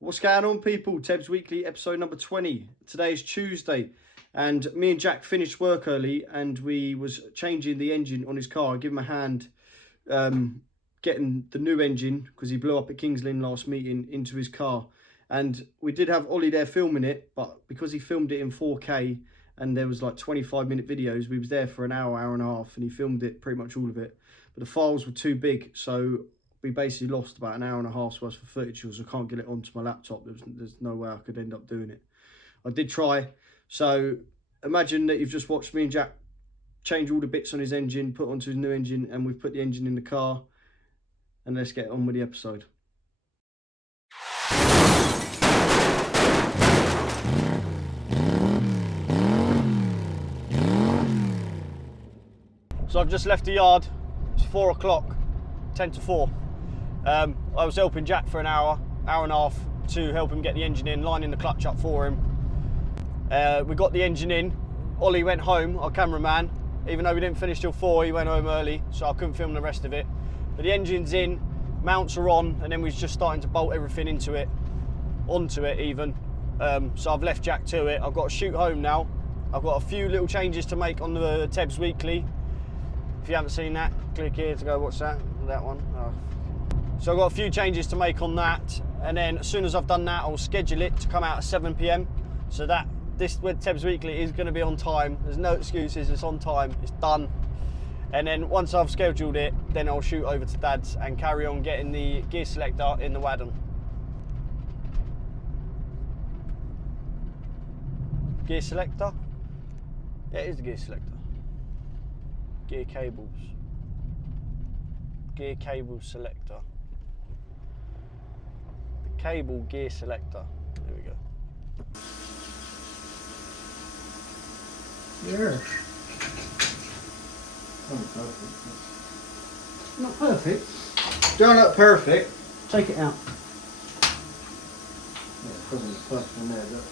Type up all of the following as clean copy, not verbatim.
What's going on, people? Tebbz Weekly, episode number 20. Today is Tuesday, and me and Jack finished work early, and we was changing the engine on his car. I give him a hand getting the new engine, because he blew up at Kings Lynn last meeting, into his car. And we did have Ollie there filming it, but because he filmed it in 4K, and there was like 25-minute videos, we was there for an hour and a half, and he filmed it, pretty much all of it. But the files were too big, so we basically lost about an hour and a half's worth of footage, because I can't get it onto my laptop. There's no way I could end up doing it. I did try. So imagine that you've just watched me and Jack change all the bits on his engine, put onto his new engine, and we've put the engine in the car. And let's get on with the episode. So I've just left the yard. It's 4 o'clock, 10 to 4. I was helping Jack for an hour and a half to help him get the engine in, lining the clutch up for him. We got the engine in. Ollie went home, our cameraman. Even though we didn't finish till 4, he went home early, so I couldn't film the rest of it. But the engine's in, mounts are on, and then we're just starting to bolt everything onto it even. So I've left Jack to it. I've got to shoot home now. I've got a few little changes to make on the Tebbz Weekly. If you haven't seen that, click here to go watch that one. Oh. So I've got a few changes to make on that, and then as soon as I've done that, I'll schedule it to come out at 7 PM. So that this Tebbz Weekly is going to be on time. There's no excuses, it's on time, it's done. And then once I've scheduled it, then I'll shoot over to Dad's and carry on getting the gear selector in the Wadam. Gear selector? Yeah, it is the gear selector. Gear cables. Gear cable selector. The cable gear selector. There we go. Yeah. Not perfect. Don't look perfect. Take it out. Yeah, it's probably the first one there, but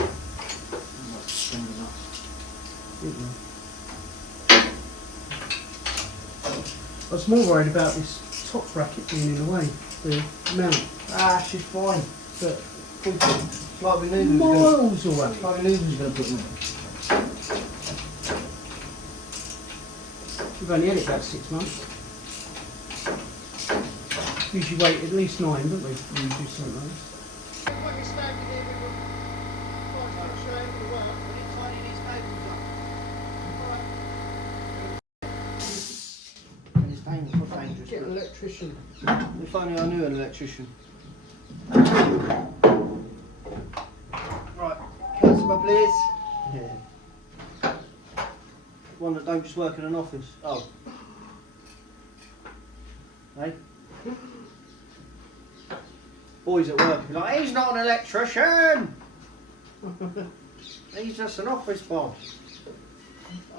I'm not strong enough. I was more worried about this top bracket being in the way, the mount. Ah, she's fine. But It's like we knew miles away. It's like we knew we was going to put them in. We've only had it about 6 months. Usually wait at least 9, don't we, when you do something like this? Get an electrician. If only I knew an electrician. Right, customer please. Yeah. One that don't just work in an office. Oh. Hey? Boys at work be like, he's not an electrician! He's just an office boss.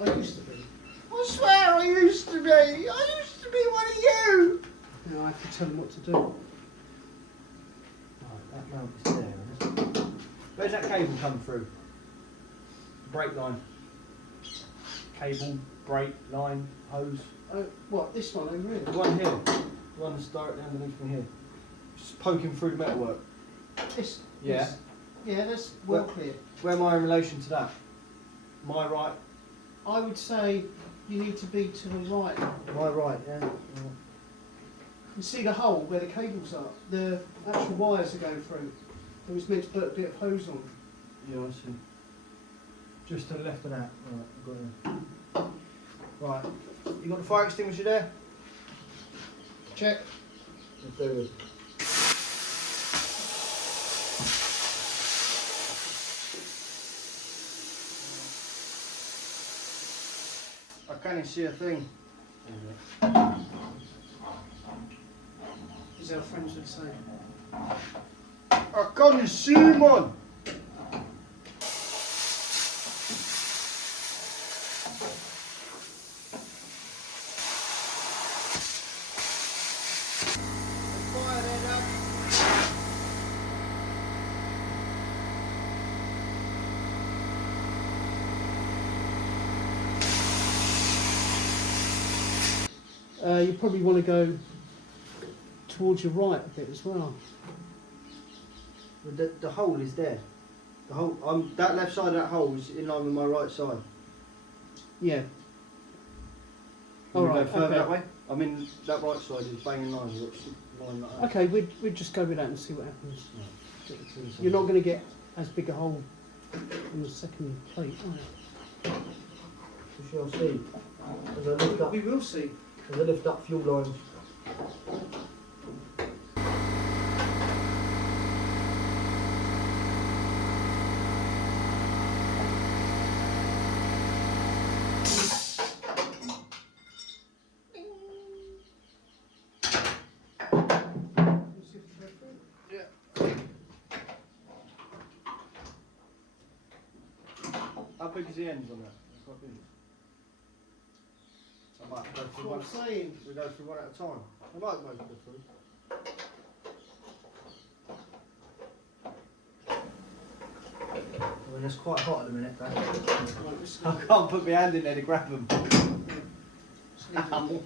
I used to be. I swear I used to be! I used to be one of you! Now I have to tell them what to do. Right, that mount is there, isn't it? Where's that cable come through? Brake line. Cable, brake line, hose. Oh, what, this one over here? The one here. The one that's directly underneath me here. Just poking through the metalwork. This? Yeah. This. Yeah, that's well clear. Where am I in relation to that? Am I right? I would say you need to be to the right. Am I right, yeah? You see the hole where the cables are? The actual wires are going through. It was meant to put a bit of hose on. Yeah, I see. Just to the left of that. Right, I've got it. Right. You got the fire extinguisher there? Check. Let's do it. I can't even see a thing. As our friends would say. I can't see, man! You probably want to go towards your right a bit as well. The hole is there. The hole. That left side of that hole is in line with my right side. Yeah. Can we go Alright, further okay. that way? I mean, that right side is banging lines. Line like that. Okay, we'd just go with that and see what happens. Right. You're not going to get as big a hole on the second plate, are you? We shall see. As I lift up, We will see. as I lift up fuel lines. How big is the ends on that? Quite big. I might go That's through what one. I'm saying. We go through one at a time. I might go through. I mean, it's quite hot at the minute, though. Right, let's I can't put my hand in there to grab them. What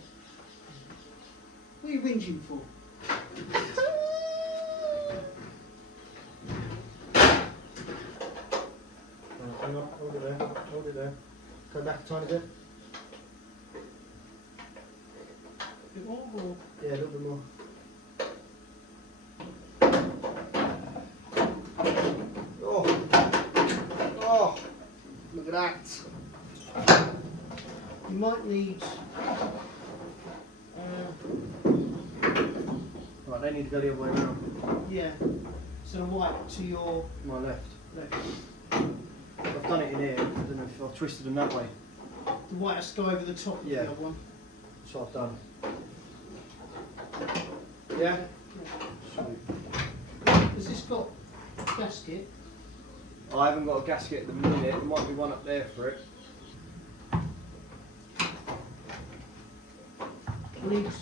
are you whinging for? Hang on, hold it there, hold it there. Go back a tiny bit. Bit more or? Yeah, a little bit more. Oh, oh, look at that. You might need. Right, they need to go the other way around. Yeah. So the white to your My left. left. I've done it in here. I don't know if I've twisted them that way. The white has to go over the top of Yeah. the other one. That's what I've done. Yeah? Sweet. Has this got a gasket? I haven't got a gasket at the minute. There might be one up there for it. Needs.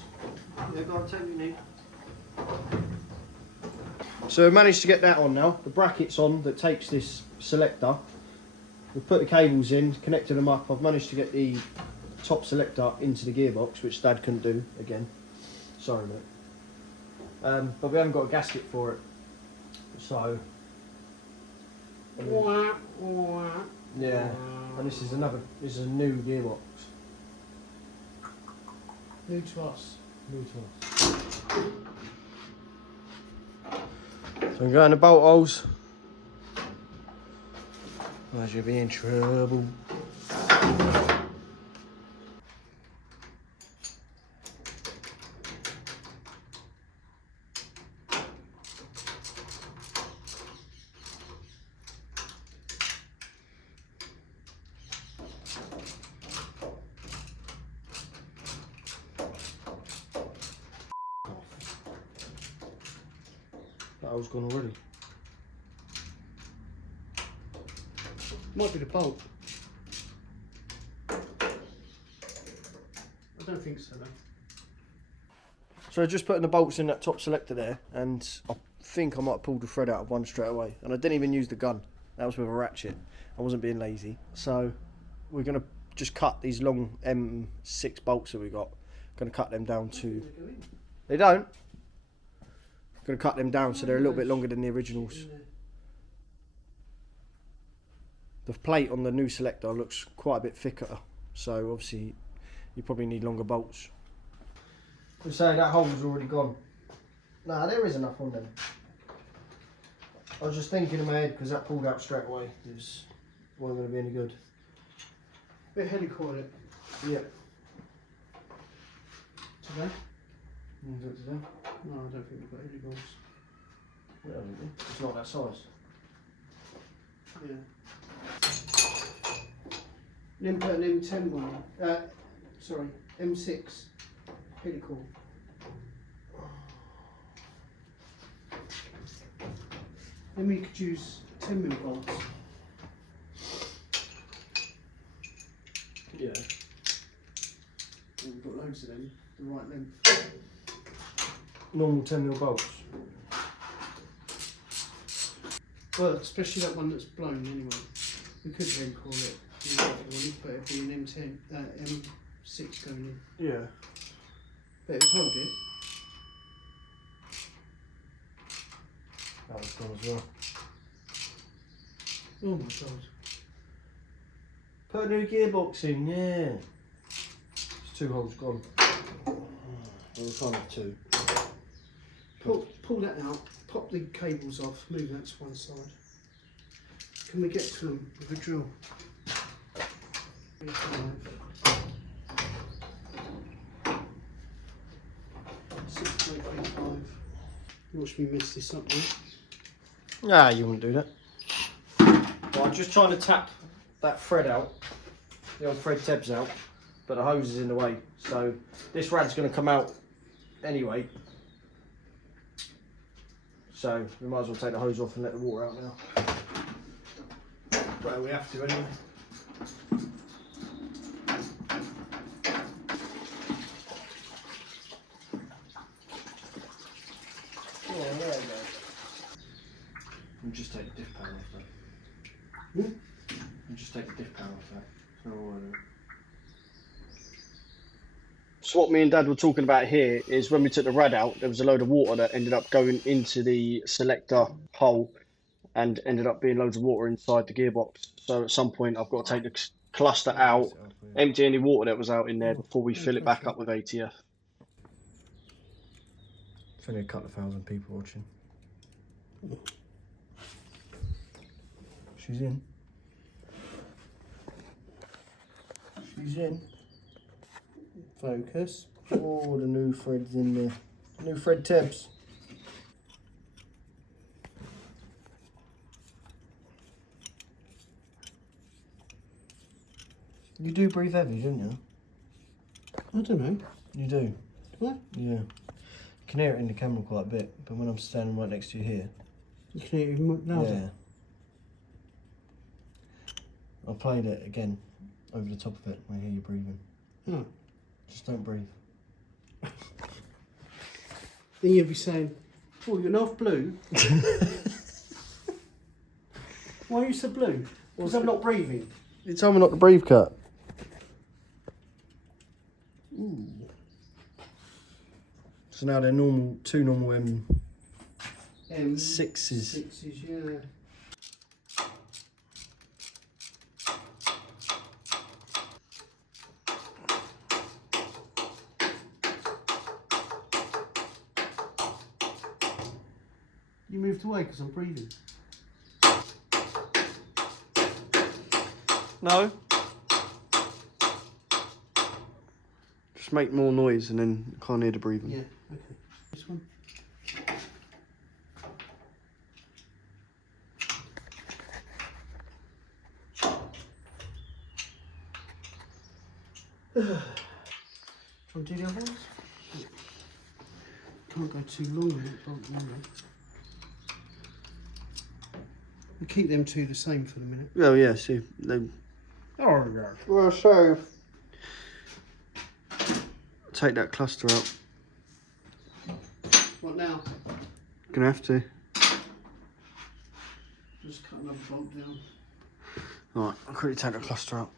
Yeah, go on, take what you need. So I managed to get that on now. The bracket's on that takes this selector. We've put the cables in, connected them up. I've managed to get the top selector into the gearbox, which Dad couldn't do again. Sorry, mate. But we haven't got a gasket for it. So, yeah. And this is a new gearbox. New to us. New to us. So I'm going to bolt holes. Otherwise you'll be in trouble. That hole's gone already. Might be the bolt. I don't think so though. So just putting the bolts in that top selector there, and I think I might have pulled the thread out of one straight away. And I didn't even use the gun. That was with a ratchet. I wasn't being lazy. So we're going to just cut these long M6 bolts that we got. Going to cut them down to... They don't? Going to cut them down so they're a little bit longer than the originals. The plate on the new selector looks quite a bit thicker, so obviously you probably need longer bolts. We say that hole's already gone. Nah, there is enough on them. I was just thinking in my head because that pulled out straight away. It wasn't going to be any good. Bit helical it. Yeah. Today? No, No, I don't think we've got helicals. it's not that size. Yeah. Then put an M10 one. Sorry, M6 helical. Then we could use 10mm bolts. Yeah. And we've got loads of them, the right length. Normal 10mm bolts. Well, especially that one that's blown anyway. We could then call it, but it'd be an M10, M6 going in. Yeah. But it'll hold it. That was valve's gone as well. Oh my god. Put a new gearbox in, yeah. There's 2 holes gone. Well, we can't have 2. Pull that out, pop the cables off, move that to one side. Can we get to them with a drill? 6.35. Watch me mess this up now. Nah, you wouldn't do that. Well, I'm just trying to tap that thread out, the old thread Tebbz out, but the hose is in the way. So this rad's going to come out anyway. So we might as well take the hose off and let the water out now. Well, we have to anyway. Oh, there we go. And just take the diff panel off that. And just take the diff panel off that. So So what me and Dad were talking about here is when we took the rad out, there was a load of water that ended up going into the selector hole and ended up being loads of water inside the gearbox. So at some point I've got to take the cluster out, empty any water that was out in there before we fill it back up with ATF. It's only a couple of thousand people watching. She's in. She's in. Focus. Oh, the new thread's in there. New thread Tebbz. You do breathe heavy, don't you? I don't know. You do. What? Yeah. You can hear it in the camera quite a bit, but when I'm standing right next to you here. You can hear it even louder. Yeah. I played it again over the top of it. I hear you breathing. Oh. Just don't breathe. Then you'll be saying, oh, you're not blue. Why are you so blue? Because I'm not breathing. You told me not to breathe, Kurt. Ooh. So now they're normal, 2 normal M6s. sixes. Yeah. You moved away because I'm breathing. No. Just make more noise and then you can't hear the breathing. Yeah, okay. This one. Do you want to do the other ones? Can't go too long with it, can't you? We keep them 2 the same for the minute. Oh yeah, see, they... Oh, yeah. Well, so... Take that cluster out. What now? Gonna have to. Just cut another bolt down. Alright, I'll quickly take the cluster out.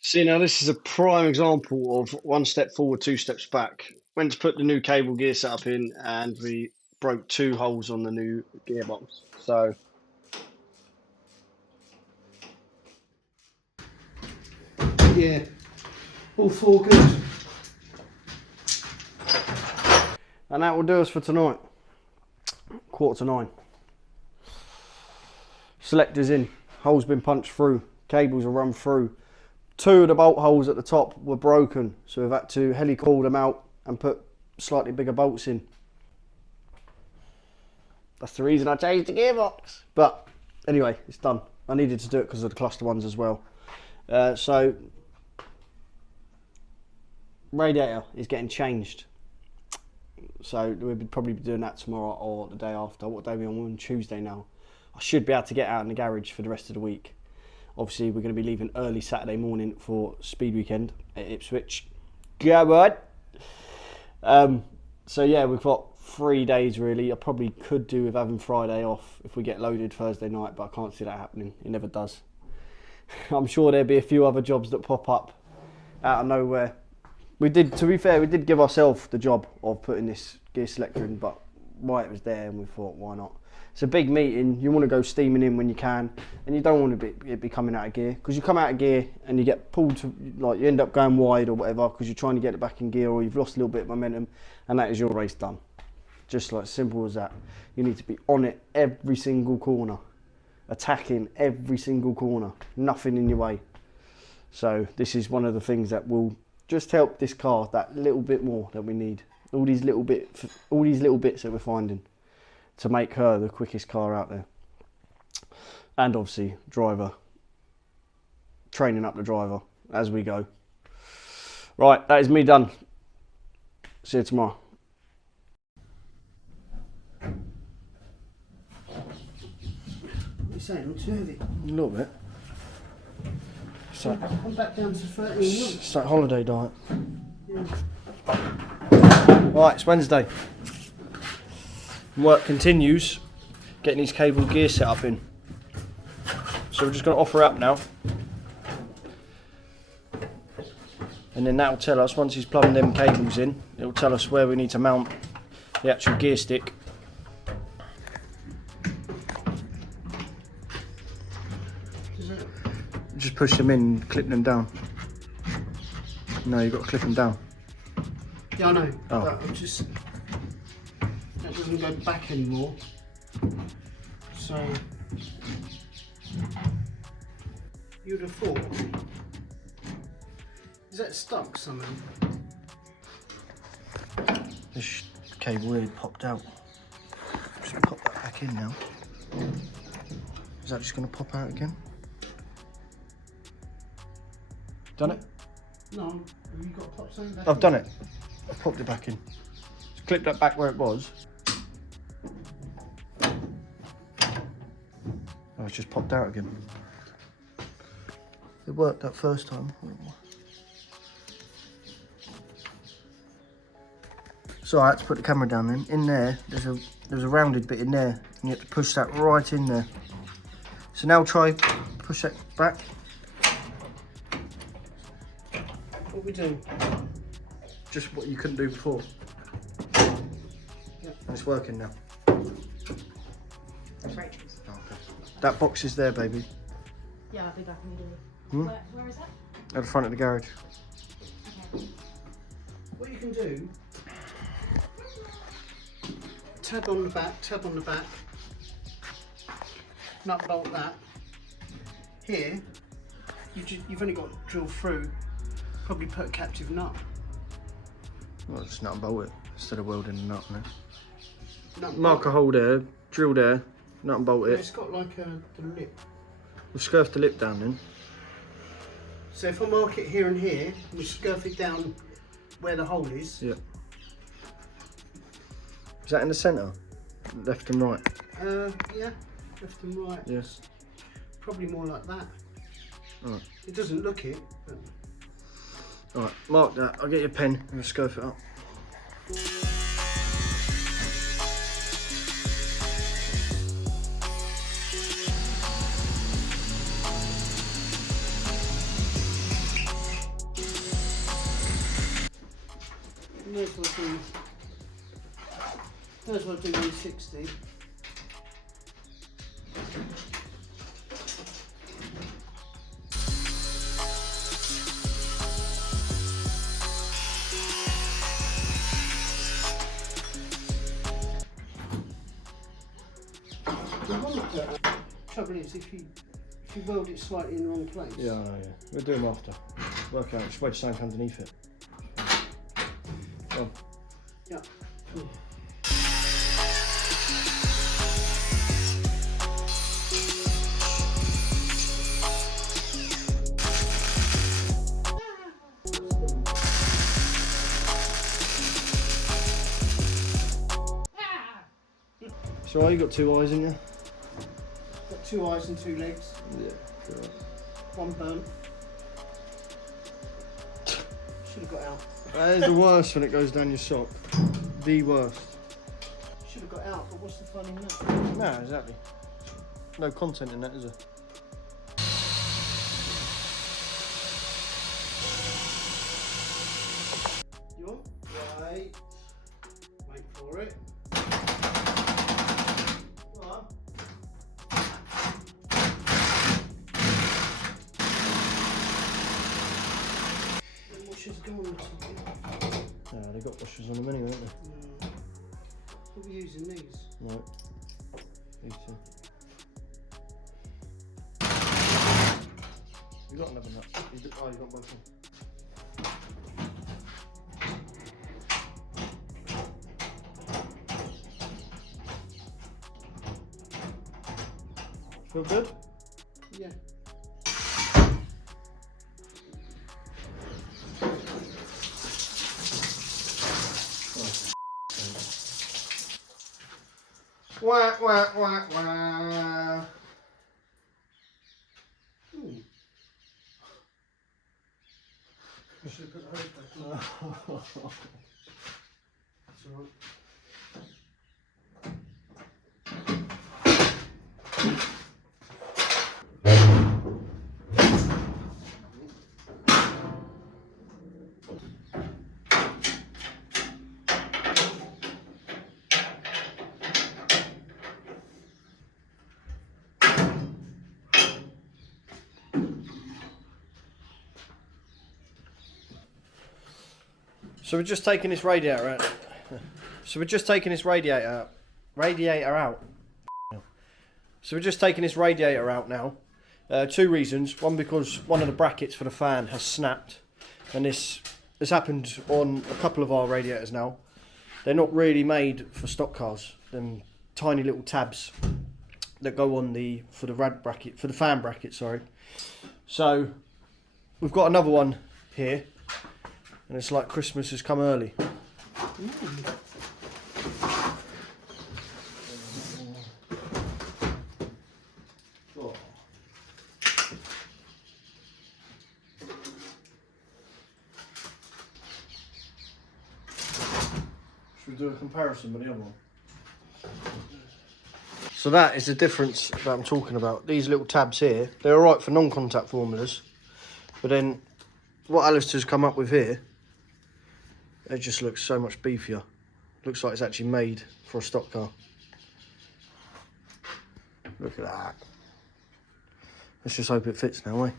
See, now this is a prime example of 1 step forward, 2 steps back. Went to put the new cable gear setup in and we broke 2 holes on the new gearbox. So... Yeah, all 4 good. And that will do us for tonight. 8:45. Selector's in, holes been punched through, cables are run through. 2 of the bolt holes at the top were broken, so we've had to heli-coil them out and put slightly bigger bolts in. That's the reason I changed the gearbox. But anyway, it's done. I needed to do it because of the cluster ones as well. So radiator is getting changed. So we'll probably be doing that tomorrow or the day after. What day are we on? We're on Tuesday now. I should be able to get out in the garage for the rest of the week. Obviously, we're going to be leaving early Saturday morning for Spedeweekend at Ipswich. Go on! So yeah, we've got 3 days really. I probably could do with having Friday off if we get loaded Thursday night, but I can't see that happening. It never does. I'm sure there'll be a few other jobs that pop up out of nowhere. We did, to be fair, we did give ourselves the job of putting this gear selector in, but it was there and we thought, why not? It's a big meeting. You want to go steaming in when you can, and you don't want to be coming out of gear, because you come out of gear and you get pulled to, like, you end up going wide or whatever because you're trying to get it back in gear, or you've lost a little bit of momentum, and that is your race done. Just like simple as that. You need to be on it every single corner, attacking every single corner, nothing in your way. So this is one of the things that will just help this car that little bit more that we need. All these little bits that we're finding to make her the quickest car out there. And obviously driver, training up the driver as we go. Right, that is me done. See you tomorrow. What are you saying? I'm too heavy. A little bit. So, I'm back down to 13 months. it's that holiday diet. Yeah. Right, it's Wednesday. Work continues, getting these cable gear set up in. So we're just going to offer up now. And then that will tell us, once he's plugging them cables in, it will tell us where we need to mount the actual gear stick. Just push them in and clip them down. No, you've got to clip them down. Yeah, I know. Oh. But I'm just... That doesn't go back anymore. So... You'd have thought... Is that stuck somehow? This cable really popped out. Just pop that back in now. Is that just going to pop out again? Done it? No. Have you got to pop something back I've in? done it. I've popped it back in. Just clip that back where it was. Oh, it's just popped out again. It worked that first time. So I had to put the camera down then. In there, there's a rounded bit in there, and you have to push that right in there. So now try push that back. What we do? Just what you couldn't do before. Yeah. And it's working now. That's Rachel's. Oh, okay. That box is there, baby. Yeah, I'll be back in the door. Hmm? Where is that? At the front of the garage. Okay. What you can do... Tab on the back, nut bolt that. Here, you've only got to drill through, probably put a captive nut. Well, just nut and bolt it instead of welding the nut on it. Nut and Mark a bolt. hole there, drill there, nut and bolt it. It's got like the lip. We'll scurf the lip down then. So if I mark it here and here, we scurf it down where the hole is. Yeah. Is that in the centre? Left and right? Yeah, left and right. Yes. Probably more like that. Alright. It doesn't look it, but... Alright, mark that. I'll get your pen and we'll scurf it up. May as well do 160. Trouble is, if you weld it slightly in the wrong place. Yeah, I know, yeah. We'll do them after. Work out which wedge sank underneath it. Go on. Yeah. So you got two eyes in you? Got 2 eyes and 2 legs. Yeah. Right. 1 burnt. Should have got out. That is the worst when it goes down your sock. The worst. Should have got out, but what's the fun in that? No, exactly. No content in that, is there? You want? Wait. Wait for it. Alright. Go on, top, Yeah, they got washers on them anyway, haven't they? yeah. What are we using these? No. These two. You got another nut? You got both of them. Feel good? Yeah. Wah, wah, wah, wah. Ooh. I should have put the hose back on. That's alright. So we're just taking this radiator out. So we're just taking this radiator out. So we're just taking this radiator out now. Two reasons. One, because one of the brackets for the fan has snapped, and this has happened on a couple of our radiators now. They're not really made for stock cars. Them tiny little tabs that go on for the fan bracket. Sorry. So we've got another one here. And it's like Christmas has come early. Oh. Should we do a comparison with the other one? So that is the difference that I'm talking about. These little tabs here, they're alright for non-contact formulas. But then what Alistair's come up with here, it just looks so much beefier. Looks like it's actually made for a stock car. Look at that. Let's just hope it fits now, eh?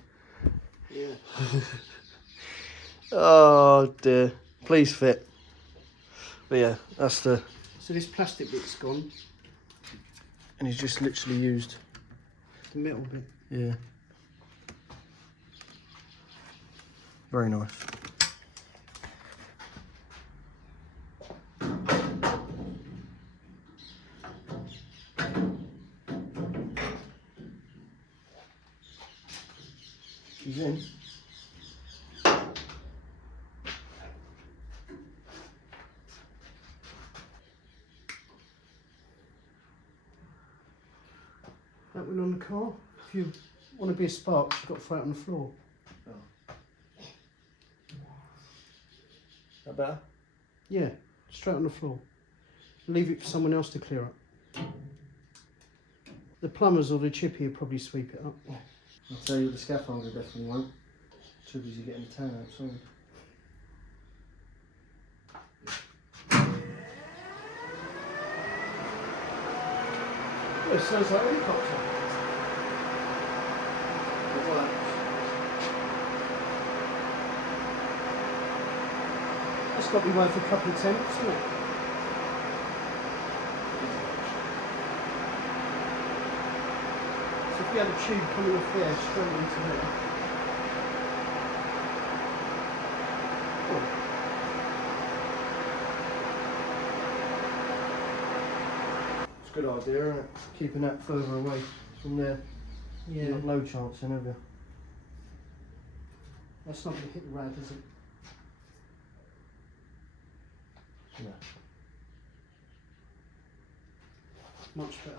Yeah. Oh dear. Please fit. But yeah, that's the... So this plastic bit's gone. And he's just literally used... The metal bit. Yeah. Very nice. She's in. That one on the car. If you want to be a spark, you've got to throw it on the floor. Oh. That better? Yeah, straight on the floor. Leave it for someone else to clear up. The plumbers or the chippy will probably sweep it up. I'll tell you what, the scaffolder definitely won't. Too busy getting the tan out, sorry. Oh, it sounds like a helicopter. It works. That's got to be worth a couple of tenths, isn't it? So if we had a tube coming off there straight into there. Oh. It's a good idea, isn't it? Keeping that further away from there. Yeah. You've got no chance then, have you? That's not going to hit the rad, is it? No. Much better.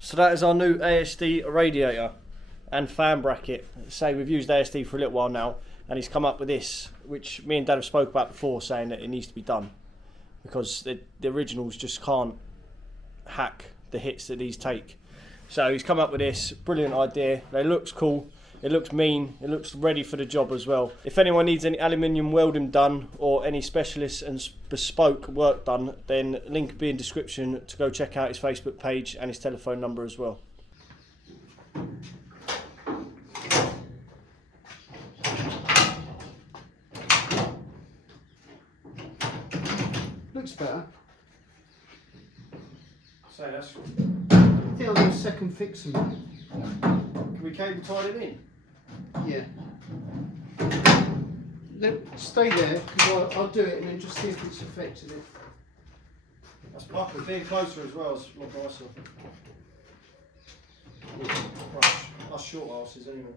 So that is our new ASD radiator and fan bracket. Say we've used ASD for a little while now, and he's come up with this, which me and Dad have spoke about before, saying that it needs to be done because the originals just can't hack the hits that these take. So he's come up with this brilliant idea. It looks cool, it looks mean, it looks ready for the job as well. If anyone needs any aluminium welding done or any specialist and bespoke work done, then link will be in description to go check out his Facebook page and his telephone number as well. that's. I think I'll do a second fix them. Can we cable tie it in? Yeah. Stay there, because I'll do it and then just see if it's affected it. That's perfect. Being closer as well is a lot nicer. Right, us short asses anyway.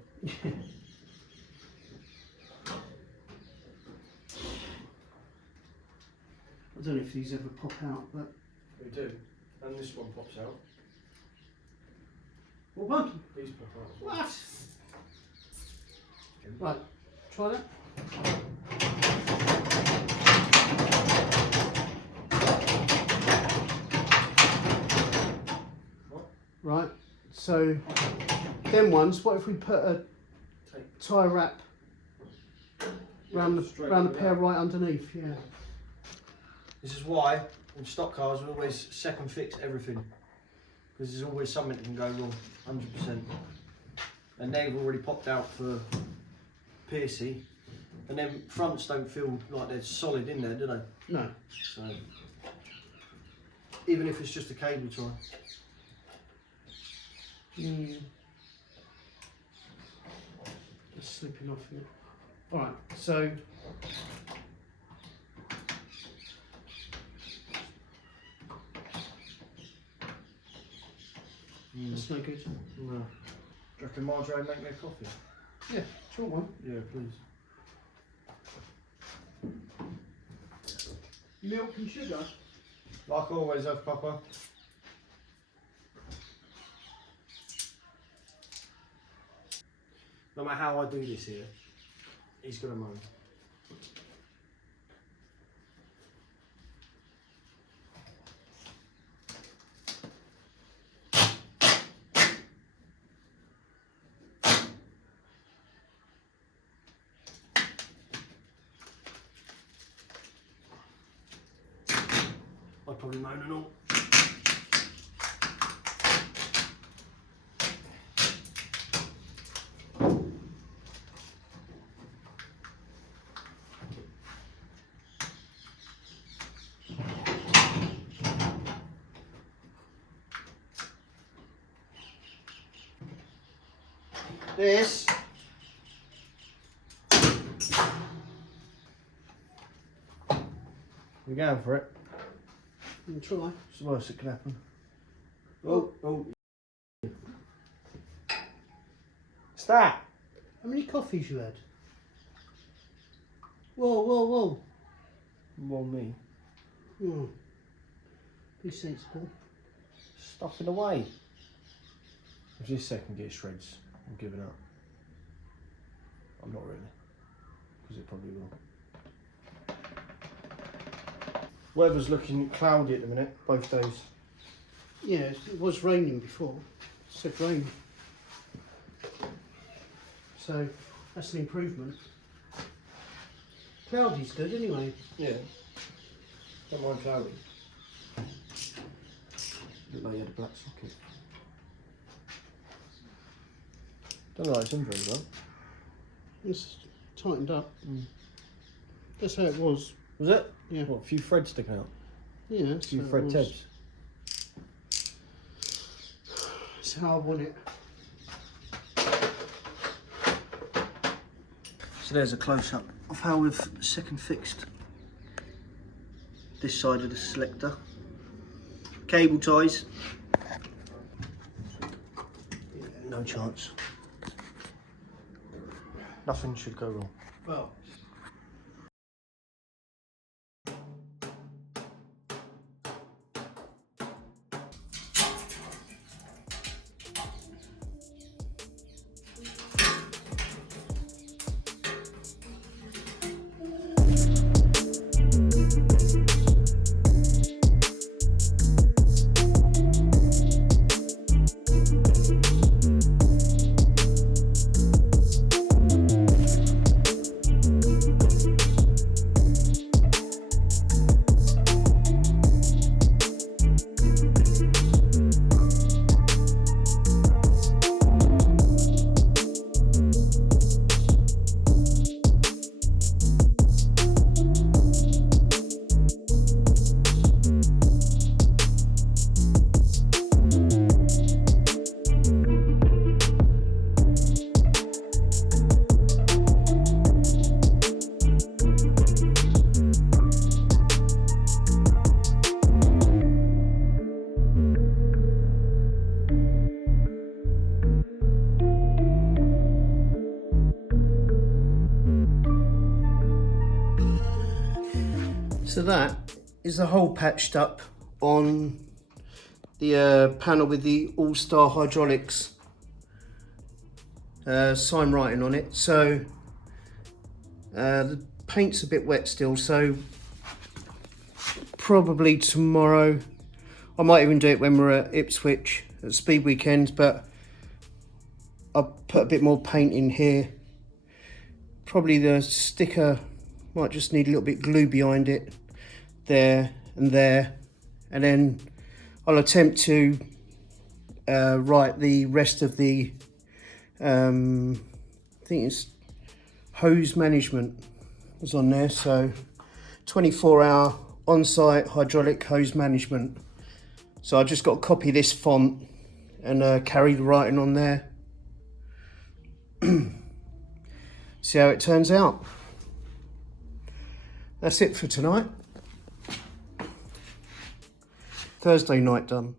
I don't know if these ever pop out, but... We do. And this one pops out. What one? These pop out. What? Right, try that. What? Right, so them ones, what if we put a tie wrap round the pair right underneath? Yeah. This is why in stock cars we always second fix everything, because there's always something that can go wrong, 100%. And they've already popped out for Piercy, and then fronts don't feel like they're solid in there, do they? No. So even if it's just a cable tie. It's slipping off here. Alright, so that's no good. No. Do you reckon Marjorie make me a coffee? Yeah, sure one. Yeah, please. Milk and sugar. Like always, have Papa. No matter how I do this here, he's gonna moan. I'd probably moan and all. This we're going for it. You can try. It's the worst that can happen. Oh. What's that? How many coffees you had? Whoa. Well, me. Oh. Be sensible. Stuffing away. If this second gets shreds, I'm giving up. I'm not really, because it probably will. Weather's looking cloudy at the minute, both days. Yeah, it was raining before. It said rain. So that's an improvement. Cloudy's good anyway. Yeah. Don't mind cloudy. Look like you had a black socket. Don't know, it's in very well. It's tightened up. That's how it was. Was it? Yeah. What, a few threads sticking out? Yeah. A few so thread it was. Tebbz. That's how I want it. So there's a close-up of how we've second fixed this side of the selector. Cable ties. No chance. Nothing should go wrong. Well. So that is the hole patched up on the panel with the All-Star Hydraulics sign writing on it. So the paint's a bit wet still, so probably tomorrow. I might even do it when we're at Ipswich at Speed Weekend, but I'll put a bit more paint in here. Probably the sticker might just need a little bit glue behind it, there and there, and then I'll attempt to write the rest of the I think it's hose management was on there, so 24-hour on-site hydraulic hose management. So I just got to copy this font and carry the writing on there. See how it turns out. That's it for tonight. Thursday night done.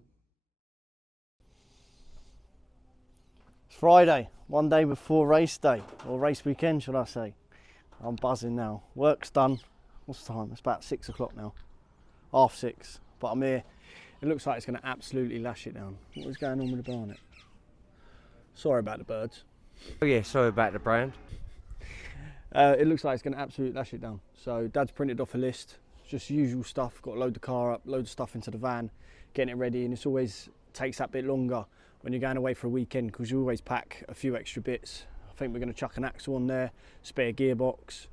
It's Friday, one day before race day, or race weekend, should I say. I'm buzzing now. Work's done. What's the time? It's about 6 o'clock now. 6:30. But I'm here. It looks like it's going to absolutely lash it down. What is going on with the barnet? Sorry about the birds. Oh yeah, sorry about the brand. It looks like it's going to absolutely lash it down. So Dad's printed off a list. It's just usual stuff. Got to load the car up, load of stuff into the van, getting it ready. And it's always takes that bit longer when you're going away for a weekend, because you always pack a few extra bits. I think we're going to chuck an axle on there, spare gearbox,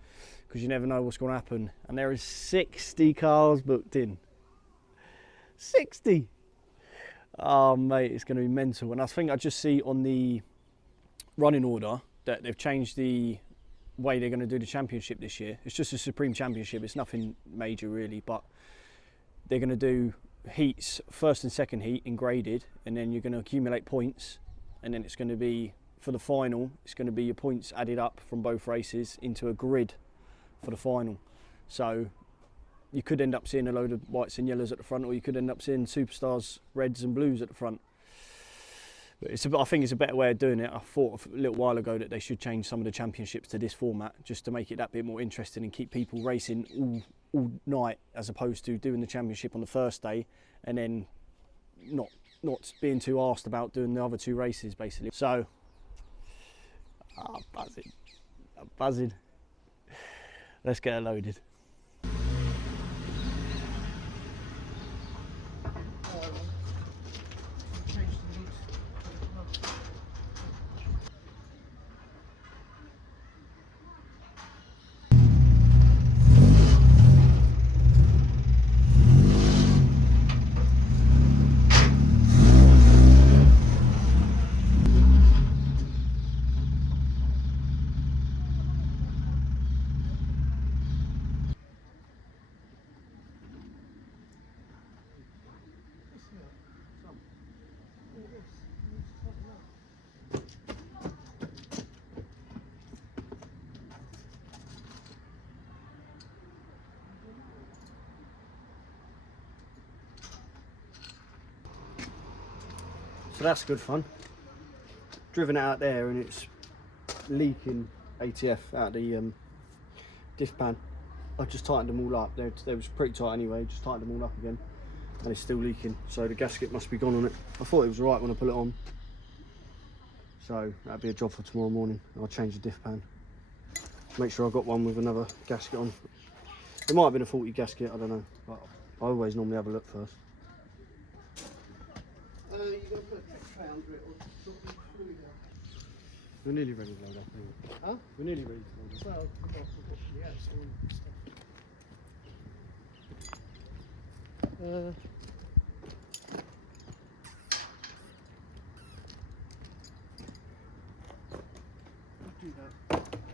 because you never know what's going to happen. And there is 60 cars booked in. 60! Oh mate, it's going to be mental. And I think I just see on the running order that they've changed the way they're going to do the championship this year. It's just a Supreme Championship, it's nothing major really, but they're going to do heats, first and second heat in graded, and then you're going to accumulate points, and then it's going to be, for the final, it's going to be your points added up from both races into a grid for the final. So you could end up seeing a load of whites and yellows at the front, or you could end up seeing superstars, reds and blues at the front. But I think it's a better way of doing it. I thought a little while ago that they should change some of the championships to this format, just to make it that bit more interesting and keep people racing all night, as opposed to doing the championship on the first day and then not being too arsed about doing the other two races, basically. So, I'm buzzing. Let's get it loaded. So that's good fun. Driven it out there and it's leaking ATF out the diff pan. I just tightened them all up. They was pretty tight anyway, just tightened them all up again. And it's still leaking, so the gasket must be gone on it. I thought it was right when I put it on. So that'd be a job for tomorrow morning. I'll change the diff pan. Make sure I've got one with another gasket on. It might have been a faulty gasket, I don't know. But I always normally have a look first. You got to put a tray under it or drop the screw down. We're nearly ready to load up, anyway. Huh? We're nearly ready to load up. Well, I've got the outsole and stuff. I'll do that.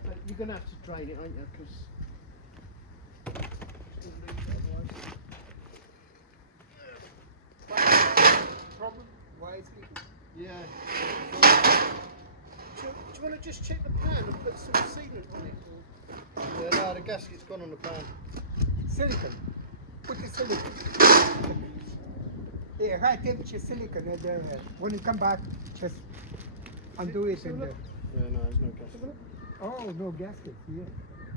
But you're going to have to drain it, aren't you? Because it's going to leak otherwise. Problem? Why it's leaking? Yeah. Do you want to just check the pan and put some sealant on it? Yeah, no, the gasket's gone on the pan. Silicon. Put the silicon. Yeah, high temperature silicon, and when you come back, just undo it and. Yeah, no, there's no gasket. Oh, no gasket. Yeah,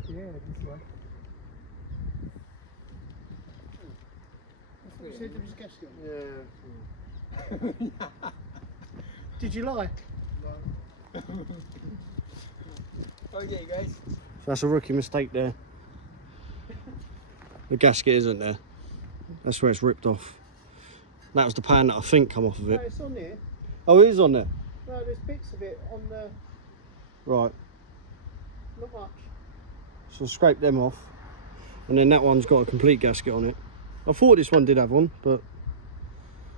this one. You said there was a gasket on. Yeah. Did you lie? Okay, guys. That's a rookie mistake there. The gasket isn't there. That's where it's ripped off. That was the pan that I think come off of No, it. it's on there. Oh, it is on there. No, there's bits of it on the. Right. Not much. So scrape them off. And then that one's got a complete gasket on it. I thought this one did have one, but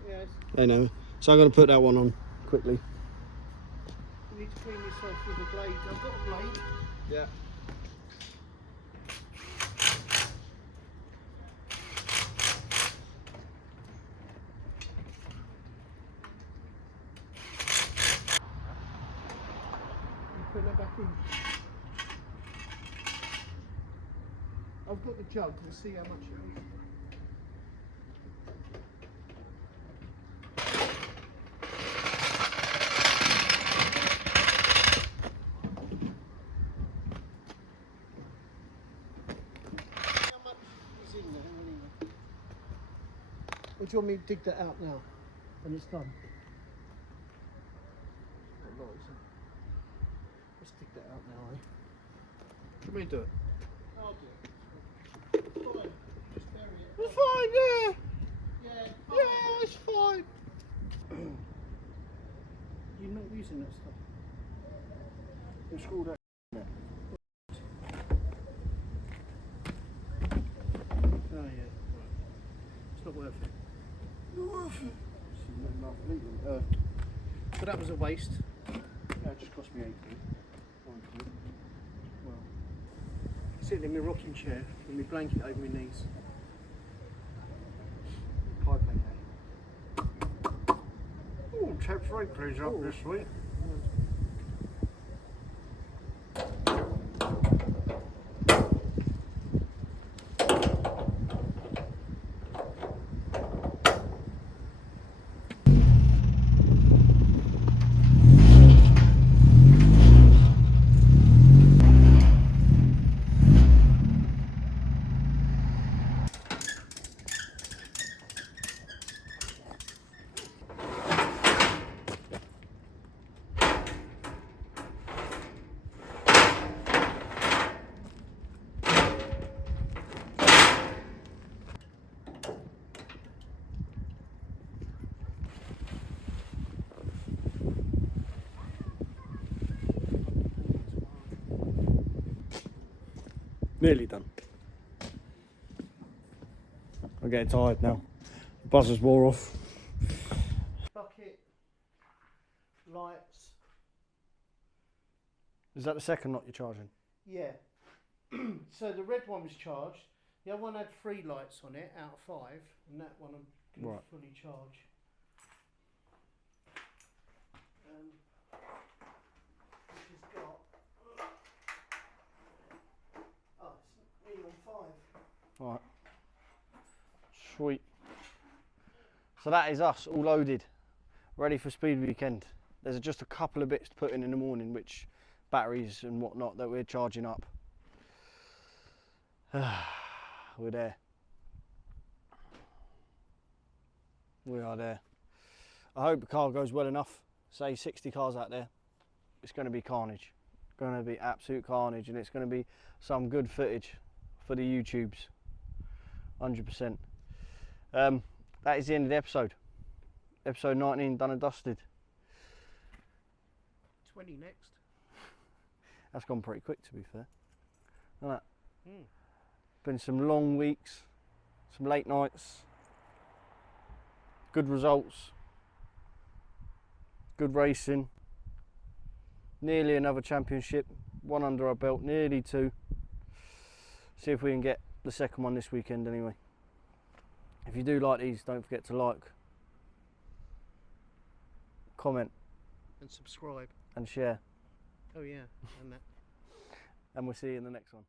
Yes. anyway. So I'm going to put that one on quickly. You need to clean this off with a blade. I've got a blade. Yeah. Put that back in. I've got the jug. We'll see how much it is. How much is in there anyway? Or do you want me to dig that out now when it's done? Let's dig that out now, eh? Let me do it. I'll do it. Fine. Just bury it. It's fine, yeah. Yeah. Yeah, it's fine. You're not using that stuff. You screw that. Oh yeah. Right. It's not worth it. Not worth it. But that was a waste. That just cost me 8 quid. 9 quid. Well, sitting in my rocking chair with my blanket over my knees. Pipe blanket. Oh, Tebbz Weekly's up this week. Nearly done. I'm getting tired now. The buzzer's wore off. Bucket, lights. Is that the second knot you're charging? Yeah. So the red one was charged. The other one had 3 lights on it out of 5, and that one I'm going to fully charge. Which has got. Oh, it's nearly on 5. Right. Sweet. So that is us all loaded, ready for Speed Weekend. There's just a couple of bits to put in the morning, which batteries and whatnot that we're charging up. We're there. We are there. I hope the car goes well enough. Say 60 cars out there. It's going to be carnage. Going to be absolute carnage, and it's going to be some good footage for the YouTubes. 100%. That is the end of the episode. Episode 19 done and dusted. 20 next. That's gone pretty quick, to be fair. Isn't it? Been some long weeks, some late nights, good results, good racing, nearly another championship, 1 under our belt, nearly 2. See if we can get the second one this weekend anyway. If you do like these, don't forget to like, comment And subscribe. and share, Oh yeah, and that. and we'll see you in the next one.